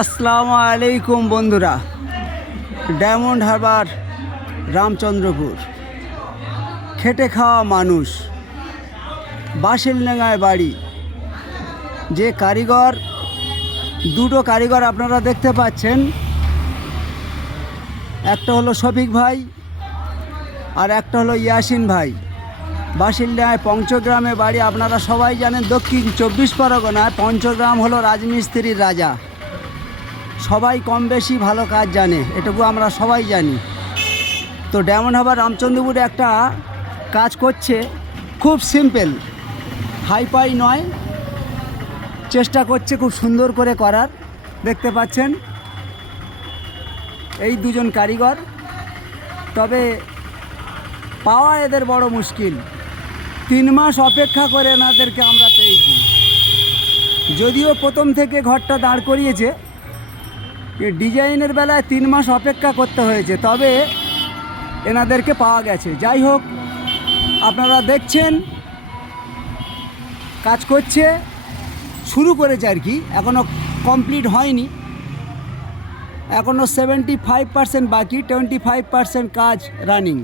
আসসালামু আলাইকুম বন্ধুরা, ডায়মন্ড হারবার রামচন্দ্রপুর। খেটে খাওয়া মানুষ, বাঁশিলডাঙ্গায় বাড়ি। যে কারিগর, দুটো কারিগর আপনারা দেখতে পাচ্ছেন, একটা হলো শফিক ভাই আর একটা হলো ইয়াসিন ভাই। বাঁশিলডাঙ্গায় পঞ্চগ্রামে বাড়ি। আপনারা সবাই জানেন দক্ষিণ 24 পরগনায় পঞ্চগ্রাম হলো রাজমিস্ত্রির রাজা। সবাই কম বেশি ভালো কাজ জানে, এটুকু আমরা সবাই জানি। তো ডায়মন্ড হারবার রামচন্দ্রপুরে একটা কাজ করছে, খুব সিম্পল, হাইফাই নয়, চেষ্টা করছে খুব সুন্দর করে করার। দেখতে পাচ্ছেন এই দুজন কারিগর, তবে পাওয়া এদের বড় মুশকিল। 3 মাস অপেক্ষা করে এনাদেরকে আমরা পেয়েছি। যদিও প্রথম থেকে ঘরটা দাঁড় করিয়েছে, ডিজাইনের বেলায় 3 মাস অপেক্ষা করতে হয়েছে, তবে এনাদেরকে পাওয়া গেছে। যাই হোক, আপনারা দেখছেন কাজ করছে, শুরু করেছে আর কি, এখনও কমপ্লিট হয়নি। এখনও 75% বাকি, 25% কাজ রানিং।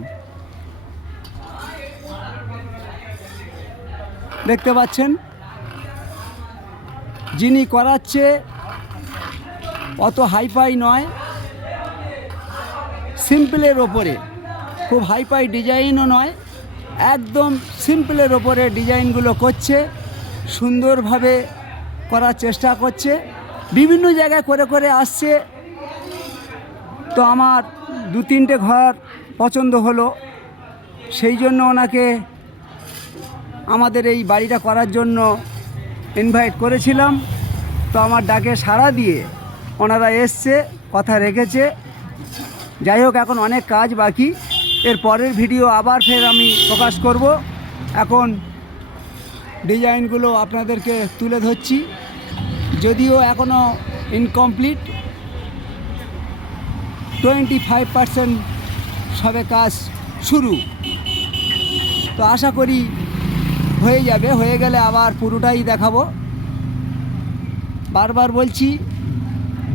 দেখতে পাচ্ছেন যিনি করাচ্ছে অত হাইফাই নয়, সিম্পলের ওপরে, খুব হাইফাই ডিজাইনও নয়, একদম সিম্পলের ওপরে ডিজাইনগুলো করছে, সুন্দরভাবে করার চেষ্টা করছে, বিভিন্ন জায়গায় করে করে আসছে। তো আমার 2-3টে ঘর পছন্দ হলো, সেই জন্য ওনাকে আমাদের এই বাড়িটা করার জন্য ইনভাইট করেছিলাম। তো আমার ডাকে সাড়া দিয়ে ওনারা এসছে, কথা রেখেছে। যাই হোক, এখন অনেক কাজ বাকি, এর পরের ভিডিও আবার ফের আমি প্রকাশ করব। এখন ডিজাইনগুলো আপনাদেরকে তুলে ধরছি, যদিও এখনও ইনকমপ্লিট, 25% সবে কাজ শুরু। তো আশা করি হয়ে যাবে, হয়ে গেলে আবার পুরোটাই দেখাবো। বারবার বলছি,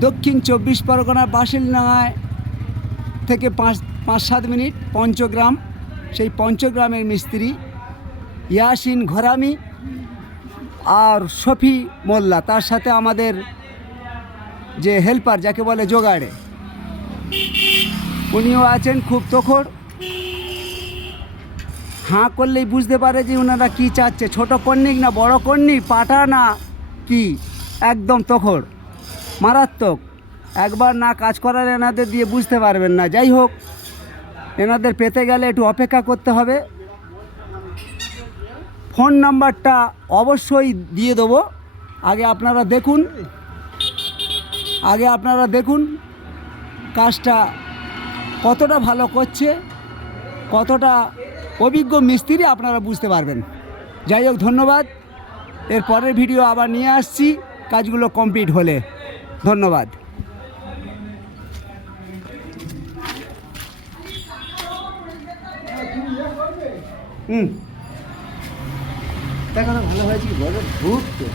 দক্ষিণ 24 পরগনার বাঁশিলডাঙ্গায় থেকে 5-7 মিনিট পঞ্চগ্রাম। সেই পঞ্চগ্রামের মিস্ত্রি ইয়াসিন ঘরামি আর শফি মোল্লা, তার সাথে আমাদের যে হেল্পার যাকে বলে জোগাড়ে, উনিও আছেন। খুব তোখড়, হাঁ করলেই বুঝতে পারে যে ওনারা কী চাচ্ছে, ছোট কর্নিক না বড় কর্নিক, পাটা না কি, একদম তোখড়, মারাত্মক। একবার না কাজ করার এনাদের দিয়ে বুঝতে পারবেন না। যাই হোক, এনাদের পেতে গেলে একটু অপেক্ষা করতে হবে। ফোন নাম্বারটা অবশ্যই দিয়ে দেবো। আগে আপনারা দেখুন কাজটা কতটা ভালো করছে, কতটা অভিজ্ঞ মিস্ত্রি, আপনারা বুঝতে পারবেন। যাই হোক, ধন্যবাদ। এর পরের ভিডিও আবার নিয়ে আসছি কাজগুলো কমপ্লিট হলে। ধন্যবাদ। দেখা ভালো হয়েছে কি বড় ধূপ তো।